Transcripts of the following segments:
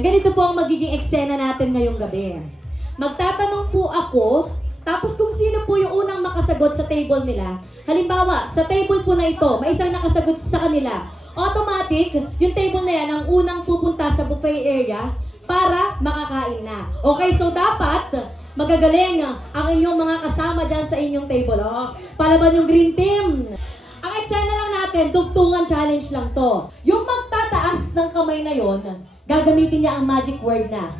Ganito po ang magiging eksena natin ngayong gabi. Magtatanong po ako, tapos kung sino po yung unang makasagot sa table nila. Halimbawa, sa table po na ito, may isang nakasagot sa kanila. Automatic, yung table na yan ang unang pupunta sa buffet area para makakain na. Okay, so dapat magagaling ang inyong mga kasama dyan sa inyong table. Oh, palaban yung green team. Ang eksena lang natin, tugtungan challenge lang to. Yung magtataas ng kamay na yon, gagamitin niya ang magic word na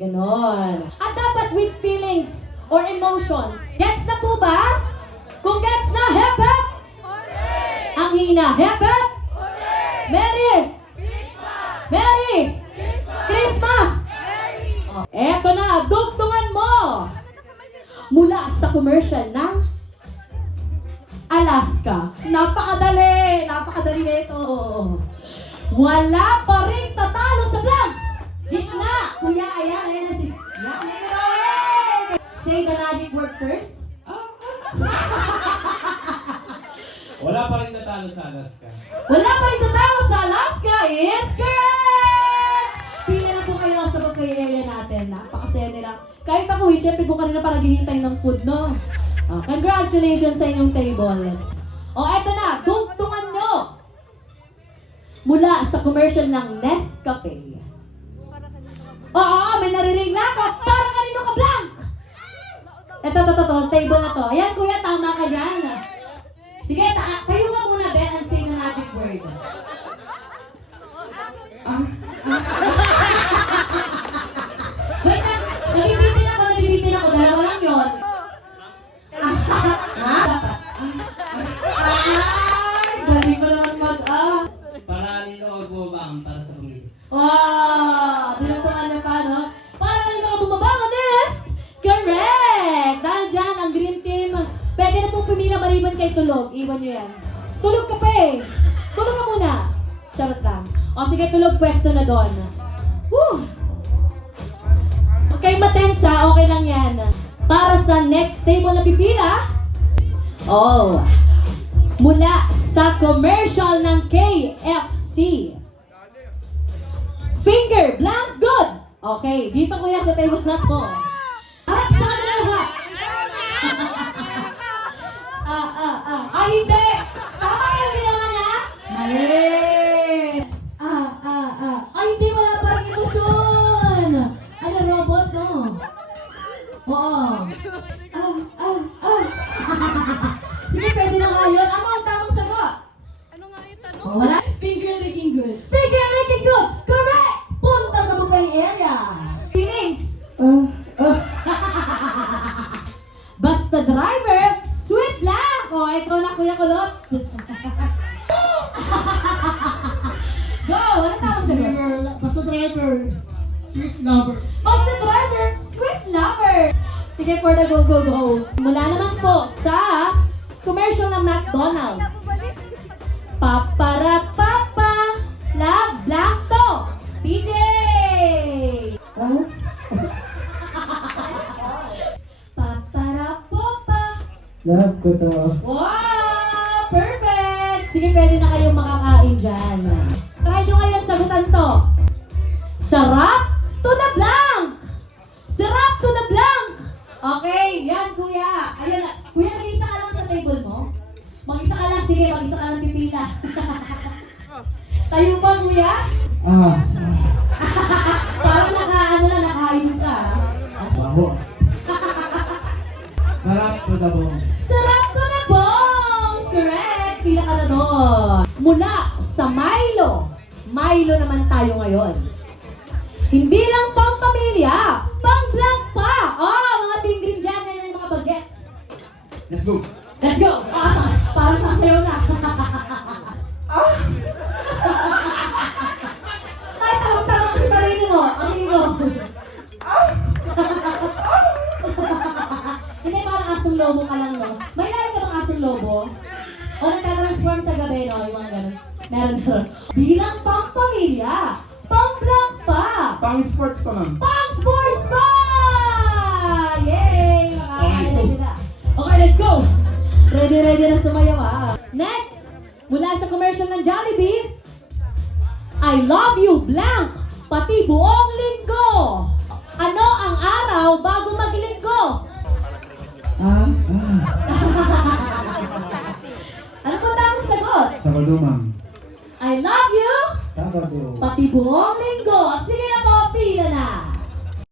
ganon. At dapat with feelings or emotions. Gets na po ba? Kung gets na, hep hep! Ang hina, hep hep! Merry! Merry! Christmas! Oh, eto na, dugtungan mo! Mula sa commercial ng Alaska. Napakadali! Napakadali na ito. Wala pa rin tatalo sa vlog! Gitna! Kuya, ayan na si... Ayan. Say the magic word first. Wala pa rin natalo sa Alaska. Wala pa rin tatalo sa Alaska is correct! Pila na po kayo sa buffet area natin. Napakasaya nila. Kahit ako, syempre po kanina pa naghihintay ng food, no? Congratulations sa inyong table. Eto na, dugtungan nyo! Mula sa commercial ng Nescafe. Oo, may naririnig na ako. Para kanino ka, Blanc? Ito, table na to. Ayan, kuya, tama ka dyan. Sige, tayo ka muna, Ben, and say the magic word. Wait lang, nabibitin ako. Dalawa lang yun. Galing mo naman Paralin o bumabang para sa pamilya. Wow! Dinagtungan na pa, no? Para kanino ka bumabang, Nest? Correct! Dahil dyan, ang green team, pwede na pong pumila maliban kay tulog. Iwan nyo yan. Tulog ka pa eh! Tulog ka muna! Charot lang. Sige, tulog, pwesto na doon. Woo! Huwag kayong matensa, okay lang yan. Para sa next table na pipila, mula sa commercial ng KFC. Finger blank good! Okay, dito kuya sa table na to. Harap sa kanila lahat! Hindi! Tama ba yung ginawa niya? Mali! Hindi, wala pa rin emosyon! Ano, robot, no? Oo. Sige, pwede na nga yun. Ano ang tamang sagot? Ano nga yung tanong? Wala? Finger licking good. Finger licking good! Correct! Punta sa buffet area. Feelings? Basta driver, sweet lang! Ikaw na, Kuya Kulot. Go! Ano tamang sagot? Basta driver, sweet lover. Basta driver, sweet lover! Sige, for the go. Mula naman po sa commercial ng McDonald's. Paparapapa, love blanco, DJ! Paparapapa. Love ko to. Wow! Perfect! Sige, pwede na kayong makakain dyan. Try nyo ngayon sagutan to. Sarap to the blank! Sarap to the blank! Okay, yan kuya. Ayun na. Kuya, mag-isa ka lang sa table mo? Mag-isa ka lang, sige, mag-isa ka lang pipila. Tayo pa kuya? Parang nakaayun ka. Baho. Sarap ko na po. Sarap to the bones! Correct! Pila ka na doon. Mula sa Milo. Milo naman tayo ngayon. Hindi lang pang pamilya, pang blank pa! Mga team green dyan na yung mga bagets. Let's go! Let's go! Parang sasayaw na. Ay, tawag-tawag kasi tarin mo. Sige go. Hindi, parang asong lobo ka lang, no? May lahat ka bang asong lobo? O nagtatransform sa gabi, no? Yung mga ganun. Meron. Bilang pang pamilya, pang blank pa! Pang sports pa, ma'am. Pang sports pa! Yay! Makakain na sila. Okay, let's go! Ready na sumayaw, Next! Mula sa commercial ng Jollibee, I love you, blank! pati buong linggo. Ano ang araw bago maglinggo? Ano po tamang sagot? Sabado, ma'am. I love you, Sabado. pati buong linggo. Sige